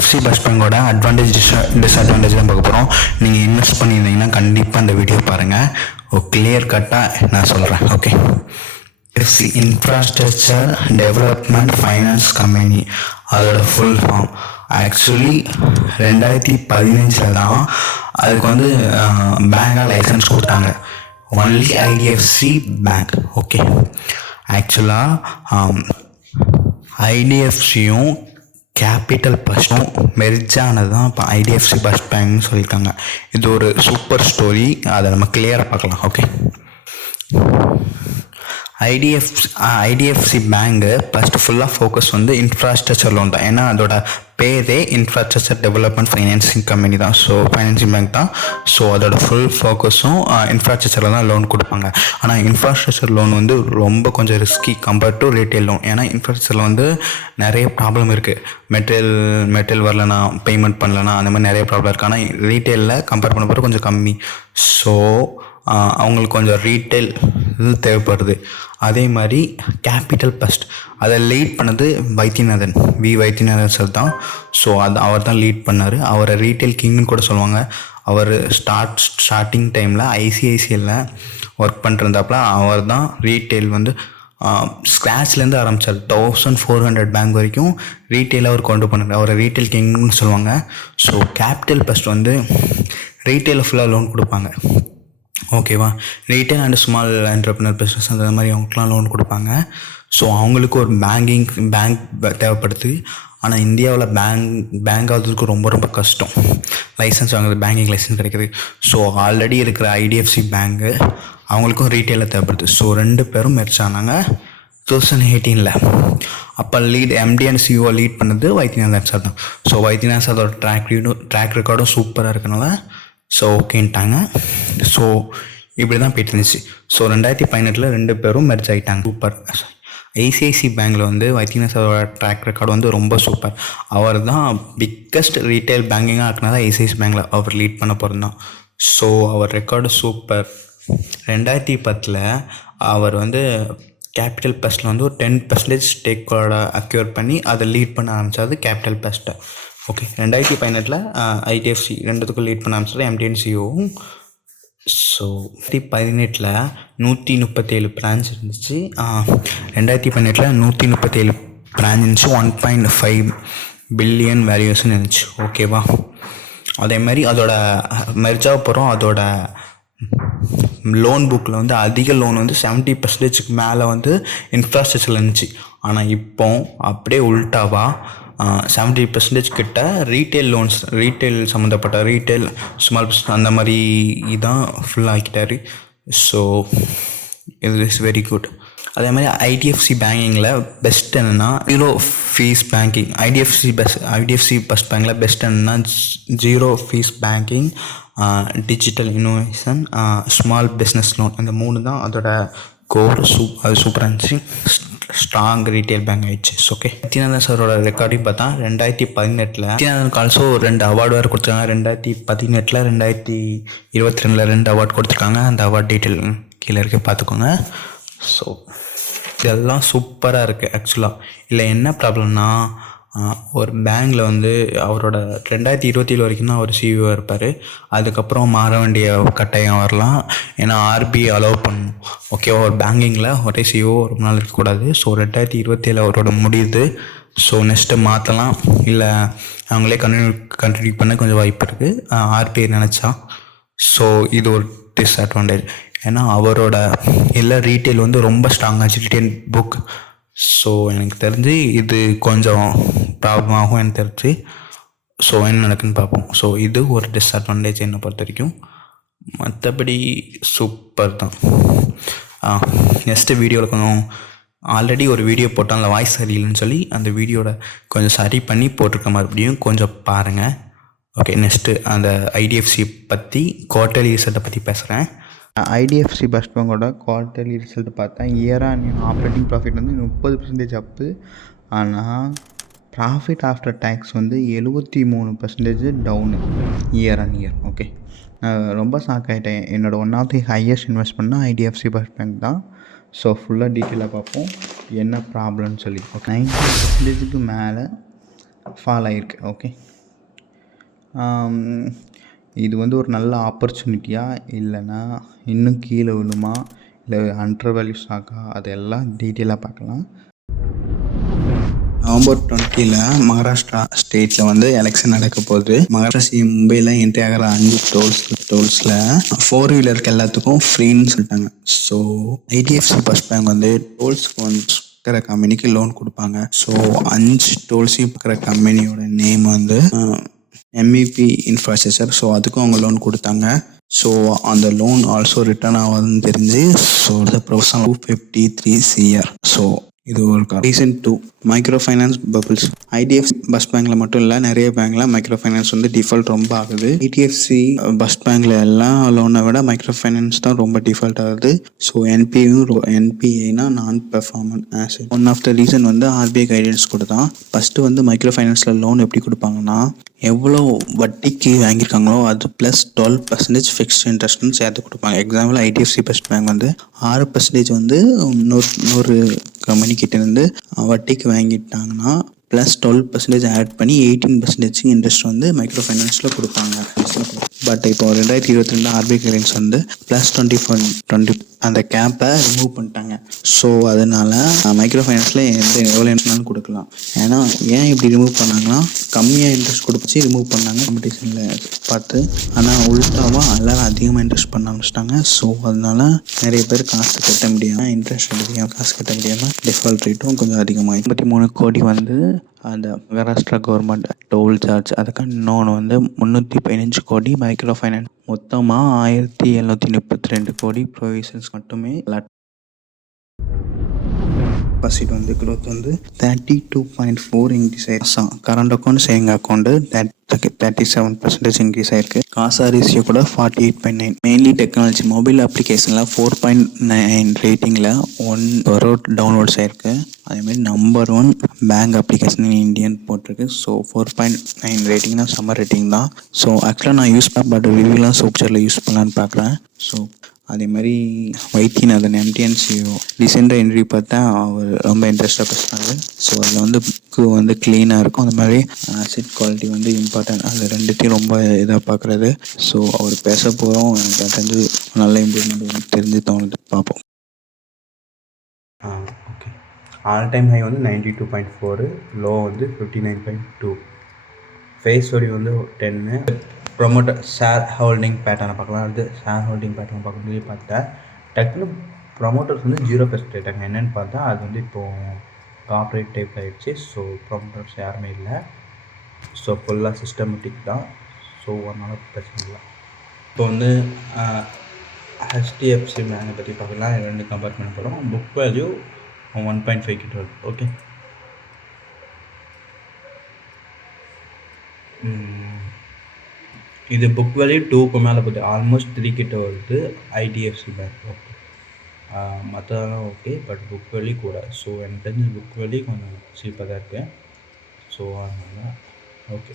IDFC first பேங்கோட advantage disadvantage தான் பார்க்க போகிறோம். நீங்கள் இன்வெஸ்ட் பண்ணியிருந்தீங்கன்னா கண்டிப்பாக அந்த வீடியோ பாருங்கள். கிளியர் கட்டாக நான் சொல்கிறேன். Okay, FC infrastructure development finance company, அதோட ஃபுல் ஃபார்ம். ஆக்சுவலி 2015 தான் அதுக்கு வந்து பேங்காக லைசன்ஸ் கொடுத்தாங்க. Only IDFC bank. ஓகே, ஆக்சுவலாக ஐடிஎஃப்சியும் கேபிட்டல் ஃபர்ஸ்ட்டும் மெர்ஜ் ஆனது தான் இப்போ ஐடிஎஃப்சி ஃபர்ஸ்ட் பேங்க்னு சொல்லியிருக்காங்க. இது ஒரு சூப்பர் ஸ்டோரி, அதை நம்ம கிளியராக பார்க்கலாம். ஓகே, ஐடிஎஃப்சி பேங்கு ஃபஸ்ட்டு ஃபுல்லாக ஃபோக்கஸ் வந்து இன்ஃப்ராஸ்ட்ரக்சர் லோன் தான். ஏன்னா அதோட பேரே இன்ஃப்ராஸ்ட்ரக்சர் டெவலப்மெண்ட் ஃபைனான்சிங் கம்பெனி தான். ஸோ ஃபைனான்சிங் பேங்க் தான். ஸோ அதோட ஃபுல் ஃபோக்கஸும் இன்ஃப்ராஸ்ட்ரக்சரில் தான் லோன் கொடுப்பாங்க. ஆனால் இன்ஃப்ராஸ்ட்ரக்சர் லோன் வந்து ரொம்ப கொஞ்சம் risky compared to retail loan. ஏன்னா இன்ஃப்ராஸ்ட்ரக்சரில் வந்து நிறைய ப்ராப்ளம் இருக்குது. மெட்டீரியல் வரலனா, பேமெண்ட் பண்ணலனா, அந்த மாதிரி நிறைய ப்ராப்ளம் இருக்குது. ஆனால் ரீட்டெயிலில் கம்பேர் பண்ண போகிற கொஞ்சம் கம்மி. ஸோ அவங்களுக்கு கொஞ்சம் ரீட்டெயில் இது தேவைப்படுது. அதே மாதிரி கேபிட்டல் ஃபர்ஸ்ட் அதை லீட் பண்ணது வைத்தியநாதன் சார் தான். ஸோ அவர் தான் லீட் பண்ணார். அவரை ரீட்டெயில் கிங்னு கூட சொல்லுவாங்க. அவர் ஸ்டார்டிங் டைமில் ஐசிஐசிஐயில் ஒர்க் பண்ணிருந்தாப்புல அவர் தான் ரீட்டெயில் வந்து ஸ்க்ராட்ச்லேருந்து ஆரம்பித்தார். 1400 பேங்க் வரைக்கும் ரீட்டெயிலாக அவர் கொண்டு போனார். அவரை ரீட்டெயில் கிங்னு சொல்லுவாங்க. ஸோ கேபிட்டல் ஃபர்ஸ்ட் வந்து ரீட்டெயிலில் ஃபுல்லாக லோன் கொடுப்பாங்க. ஓகேவா, retail and small entrepreneur business அந்த மாதிரி அவங்களுக்குலாம் லோன் கொடுப்பாங்க. ஸோ அவங்களுக்கு ஒரு பேங்க் தேவைப்படுது. ஆனால் இந்தியாவில் பேங்க் ஆகிறதுக்கு ரொம்ப கஷ்டம். லைசன்ஸ் வாங்குறது, பேங்கிங் லைசன்ஸ் கிடைக்கிது. ஸோ ஆல்ரெடி இருக்கிற ஐடிஎஃப்சி பேங்கு அவங்களுக்கும் ரீட்டெயிலில் தேவைப்படுது. ஸோ 2 பேரும் மெர்ஜ் ஆனாங்க 2018. அப்போ எம்டி அண்ட் சிஓ லீட் பண்ணது வைத்தியநாதன் சார் தான். ஸோ வைத்தியநாதன் சாரோட ட்ராக் ரெக்கார்டும் சூப்பராக இருக்கனால ஸோ ஓகேன்ட்டாங்க. ஸோ இப்படி தான் போயிட்டு இருந்துச்சு. ஸோ 2018 2 பேரும் மெர்ஜ் ஆகிட்டாங்க. சூப்பர். ஐசிஐசி பேங்கில் வந்து வைத்தியநாதன் சாரோட ட்ராக் ரெக்கார்டு வந்து ரொம்ப சூப்பர். அவர் தான் பிக்கஸ்ட் ரீட்டைல் பேங்கிங்காக இருக்குனா தான் ஐசிஐசி பேங்கில் அவர் லீட் பண்ண போகிறதான். ஸோ அவர் ரெக்கார்டு சூப்பர். 2010 அவர் வந்து கேபிட்டல் ஃபர்ஸ்ட்டில் வந்து ஒரு 10% ஸ்டேக்கோட அக்யூர் பண்ணி அதை லீட் பண்ண ஆரம்பித்தாது கேபிட்டல் ஃபர்ஸ்ட்டை. ஓகே, 2018 ஐடிஎஃப்சி 2த்துக்கும் லீட் பண்ண ஆரம்பிச்சது எம்டிஎன்சிஓவும். ஸோ 2018 137 பிரான்ச் இருந்துச்சு. 2018 137 பிரான்ச் இருந்துச்சு. 1.5 பில்லியன் வேல்யூஷன் இருந்துச்சு. ஓகேவா, அதே மாதிரி அதோட மெர்ஜாக போகிறோம். அதோட லோன் புக்கில் வந்து அதிக லோன் வந்து 70% மேலே வந்து இன்ஃப்ராஸ்ட்ரக்சரில் இருந்துச்சு. ஆனால் இப்போ அப்படியே உல்டாவா 70% கிட்ட ரீட்டெயில் சம்மந்தப்பட்ட ரீட்டெயில் ஸ்மால் பிஸ்னஸ் அந்த மாதிரி தான் ஃபுல்லாக ஆக்கிட்டார். ஸோ இது இஸ் வெரி குட். அதே மாதிரி ஐடிஎஃப்சி பேங்கிங்கில் பெஸ்ட் என்னென்னா zero fees banking. IDFC first பேங்கில் பெஸ்ட் என்னென்னா zero fees banking, digital innovation, small business loan. இந்த 3 தான் அதோட கோர். அது சூப்பராக இருந்துச்சு. ஸ்ட்ராங் ரீட்டைல் பேங்க் ஆயிடுச்சு. ஓகே, வைத்தியநாதன் சாரோட ரெக்கார்டையும் பார்த்தா 2018 வைத்தியநாதனுக்கு ஆல்சோ 2 அவார்டு வேறு கொடுத்துருக்காங்க. 2018 2022 2 அவார்டு கொடுத்துருக்காங்க. அந்த அவார்டு டீட்டெயில் கீழே இருக்க பார்த்துக்கோங்க. ஸோ இதெல்லாம் சூப்பராக இருக்குது. ஆக்சுவலாக இல்லை என்ன ப்ராப்ளம்னா, ஒரு பேங்கில் வந்து அவரோட 2027 வரைக்கும் தான் அவர் சிஇஓ இருப்பார். அதுக்கப்புறம் மாற வேண்டிய கட்டாயம் வரலாம். ஏன்னா ஆர்பிஐ அலோவ் பண்ணணும். ஓகே, ஒரு பேங்கிங்கில் ஒரே சிஇஓ ரொம்ப நாள் இருக்கக்கூடாது. ஸோ 2027 அவரோட முடியுது. ஸோ நெக்ஸ்ட்டு மாற்றலாம், இல்லை அவங்களே கண்டினியூ பண்ண கொஞ்சம் வாய்ப்பு இருக்குது ஆர்பிஐ நினச்சா. ஸோ இது ஒரு டிஸ்அட்வான்டேஜ். ஏன்னா அவரோட எல்லா ரீட்டெயில் வந்து ரொம்ப ஸ்ட்ராங்காக ரீட்டெயில் புக். ஸோ எனக்கு தெரிஞ்சு இது கொஞ்சம் ப்ராப்ளம் ஆகும் எனக்கு தெரிஞ்சு. ஸோ என்ன நடக்குன்னு பார்ப்போம். ஸோ இது ஒரு டிஸ்அட்வான்டேஜ் என்னை பொறுத்த வரைக்கும். மற்றபடி சூப்பர் தான். நெக்ஸ்ட்டு வீடியோவில் கொஞ்சம் ஆல்ரெடி ஒரு வீடியோ போட்டால் அந்த வாய்ஸ் சரியில்லைன்னு சொல்லி அந்த வீடியோட கொஞ்சம் சரி பண்ணி போட்டிருக்க மறுபடியும் கொஞ்சம் பாருங்கள். ஓகே, நெக்ஸ்ட்டு அந்த ஐடிஎஃப்சி பற்றி குவார்ட்டர்லி ரிசல்ட்டை பற்றி பேசுகிறேன். ஐடிஎஃப்சி ஃபர்ஸ்ட் பேங்கோட குவார்ட்டர்லி ரிசல்ட் பார்த்தா year on year operating profit வந்து 30% அப்பு. ஆனால் ப்ராஃபிட் ஆஃப்டர் டேக்ஸ் வந்து 73% down year on year. Okay, நான் ரொம்ப ஷாக் ஆகிட்டேன். என்னோடய ஒன் ஆஃப் தி ஹையஸ்ட் இன்வெஸ்ட்மெண்ட்னா ஐடிஎஃப்சி ஃபர்ஸ்ட் பேங்க் தான். ஸோ ஃபுல்லாக டீட்டெயிலாக பார்ப்போம் என்ன ப்ராப்ளம்னு சொல்லி. ஓகே, 90% மேலே ஃபால் ஆகிருக்கு. ஓகே, இது வந்து ஒரு நல்ல ஆப்பர்ச்சுனிட்டியா இல்லைன்னா இன்னும் கீழே விழுமா இல்லை அண்டர் வேல்யூ ஸ்டாக்கா, அதெல்லாம் டீட்டெயிலாக பார்க்கலாம். நவம்பர் 20ல் மகாராஷ்டிரா ஸ்டேட்டில் வந்து எலெக்ஷன் நடக்க போகுது. மகாராஷ்டிரா சிஎம் மும்பையில் என்ட்ரி ஆகிற 5 டோல்ஸில் 4 வீலருக்கு எல்லாத்துக்கும் ஃப்ரீன்னு சொல்லிட்டாங்க. ஸோ ஐடிஎஃப்சி ஃபர்ஸ்ட் பேங்க் வந்து டோல்ஸ்க்கு வந்து இருக்கிற கம்பெனிக்கு லோன் கொடுப்பாங்க. ஸோ 5 டோல்ஸையும் இருக்கிற கம்பெனியோட நேம் வந்து எம்இபி இன்ஃப்ராஸ்ட்ரக்சர். ஸோ அதுக்கும் அவங்க லோன் கொடுத்தாங்க. ஸோ அந்த லோன் ஆல்சோ ரிட்டர்ன் ஆகாதுன்னு தெரிஞ்சு so the professional 253 CR. So இது ஒரு reason 2 micro finance bubbles. IDFC first பேங்க்ல மட்டும் இல்லை, நிறைய பேங்க்ல மைக்ரோ ஃபைனான்ஸ் வந்து டிஃபால்ட் ரொம்ப ஆகுது. ஐடிஎஃப்சி ஃபர்ஸ்ட் பேங்க்ல எல்லாம் லோனை விட மைக்ரோ ஃபைனான்ஸ் தான் ரொம்ப டிஃபால்ட் ஆகுது. ஸோ என்பிஏனா non performance asset. One of the reason வந்து ஆர்பிஐ கைடன்ஸ் கூட தான். ஃபர்ஸ்ட் வந்து மைக்ரோ ஃபைனான்ஸ்ல லோன் எப்படி கொடுப்பாங்கன்னா, எவ்வளோ வட்டிக்கு வாங்கியிருக்காங்களோ அது ப்ளஸ் 12% ஃபிக்ஸ்ட் இன்ட்ரெஸ்ட்னு சேர்த்து கொடுப்பாங்க. எக்ஸாம்பிள் ஐடிஎஃப்சி ஃபர்ஸ்ட் பேங்க் வந்து 6% வந்து இன்னொரு கம்பெனிக்கிட்டேருந்து வட்டிக்கு வாங்கிட்டாங்கன்னா ப்ளஸ் 12% ஆட் பண்ணி 18% இன்ட்ரெஸ்ட் வந்து மைக்ரோ ஃபைனான்ஸில் கொடுப்பாங்க. பட் இப்போ 2022 ஆர்பிஐ கைடன்ஸ் வந்து ப்ளஸ் 20 அந்த கேப்பை ரிமூவ் பண்ணிட்டாங்க. ஸோ அதனால மைக்ரோ ஃபைனான்ஸில் எவ்வளோ இன்ட்ரெஸ்ட்னாலும் கொடுக்கலாம். ஏன்னா ஏன் இப்படி ரிமூவ் பண்ணாங்கன்னா, கம்மியாக இன்ட்ரெஸ்ட் கொடுத்து ரிமூவ் பண்ணாங்க காம்படிஷனில் பார்த்து. ஆனால் உள்டாவாக எல்லாரும் அதிகமாக இன்ட்ரெஸ்ட் பண்ண ஆரம்பிச்சிட்டாங்க. ஸோ அதனால நிறைய பேர் காசு கட்ட முடியாமல், இன்ட்ரெஸ்ட் அதிகமாக காசு கட்ட முடியாமல் டிஃபால்ட் ரேட்டும் கொஞ்சம் அதிகமாக 53 கோடி வந்து அந்த மகாராஷ்டிரா கவர்மெண்ட் டோல் சார்ஜ். அதுக்கு இன்னொன்று வந்து 315 கோடி மைக்ரோ ஃபைனான்ஸ். மொத்தமாக 1732 கோடி ப்ரொவிஷன்ஸ் மட்டுமே. டெபாசிட் வந்து க்ரோத் வந்து 32.4 இன்க்ரீஸ் ஆயிடுச்சு. Current account, saving account 37% increase ஆயிருக்கு. காசா ரேஷியோ கூட 48.9. மெயின்லி டெக்னாலஜி மொபைல் அப்ளிகேஷனில் 4.9 ரேட்டிங்கில் 1 crore டவுன்லோட்ஸ் ஆயிருக்கு. அதேமாதிரி number 1 bank application in Indian போட்டிருக்கு. ஸோ 4.9 ரேட்டிங்னா சம்மர் ரேட்டிங் தான். ஸோ ஆக்சுவலாக நான் யூஸ் பண்ண பட் ரிவ்யூலாம் சூப்பரில் யூஸ் பண்ணலான்னு பார்க்குறேன். ஸோ அதே மாதிரி வைத்தியநாதன் எம்டிஎன்சிஓ ரீசெண்டாக இன்டர்வியூ பார்த்தா அவர் ரொம்ப இன்ட்ரெஸ்டாக பேசினாரு. ஸோ அதில் வந்து புக்கு வந்து க்ளீனாக இருக்கும். அது மாதிரி ஆசிட் குவாலிட்டி வந்து இம்பார்ட்டன்ட். அது ரெண்டுத்தையும் ரொம்ப இதாக பார்க்குறது. ஸோ அவர் பேச போகிறோம். எனக்கு தெரிஞ்சு நல்ல இம்ப்ரூவ்மெண்ட் தெரிஞ்சு தோணுது. பார்ப்போம். ஓகே, ஆல் டைம் ஹை வந்து 92.4, லோ வந்து 59.2, ஃபேஸ் வேல்யூ வந்து 10. ப்ரொமோட்டர் ஷேர் ஹோல்டிங் பேட்டர்னை பார்க்கலாம். அடுத்து ஷேர் ஹோல்டிங் பேட்டர்னை பார்க்கும்போது பார்த்தா டக்குன்னு ப்ரொமோட்டர்ஸ் வந்து 0% ஆகிட்டாங்க. என்னென்னு பார்த்தா அது வந்து இப்போது கார்ப்பரேட் டைப் ஆகிடுச்சு. ஸோ ப்ரொமோட்டர்ஸ் யாருமே இல்லை. ஸோ ஃபுல்லாக சிஸ்டமேட்டிக் தான். ஸோ அதனால் பிரச்சனை இல்லை. இப்போ வந்து ஹெச்டிஎஃப்சி பேங்கை பற்றி பார்க்கலாம். 2 கம்பார்ட்மெண்ட் போகிறோம். புக் வேல்யூ 1.5 கிட்ட வருது. ஓகே, இது புக் வேல்யூ 2க்கு மேலே போகுது. ஆல்மோஸ்ட் 3 கிட்ட வருது ஐடிஎஃப்சி பேங்க். ஓகே, மற்றதெல்லாம் ஓகே, பட் புக் வேல்யூ கூட. ஸோ எனக்கு தெரிஞ்சு புக் வேல்யூ கொஞ்சம் சீப்பாக தான் இருக்குது. ஸோ அதனால் ஓகே.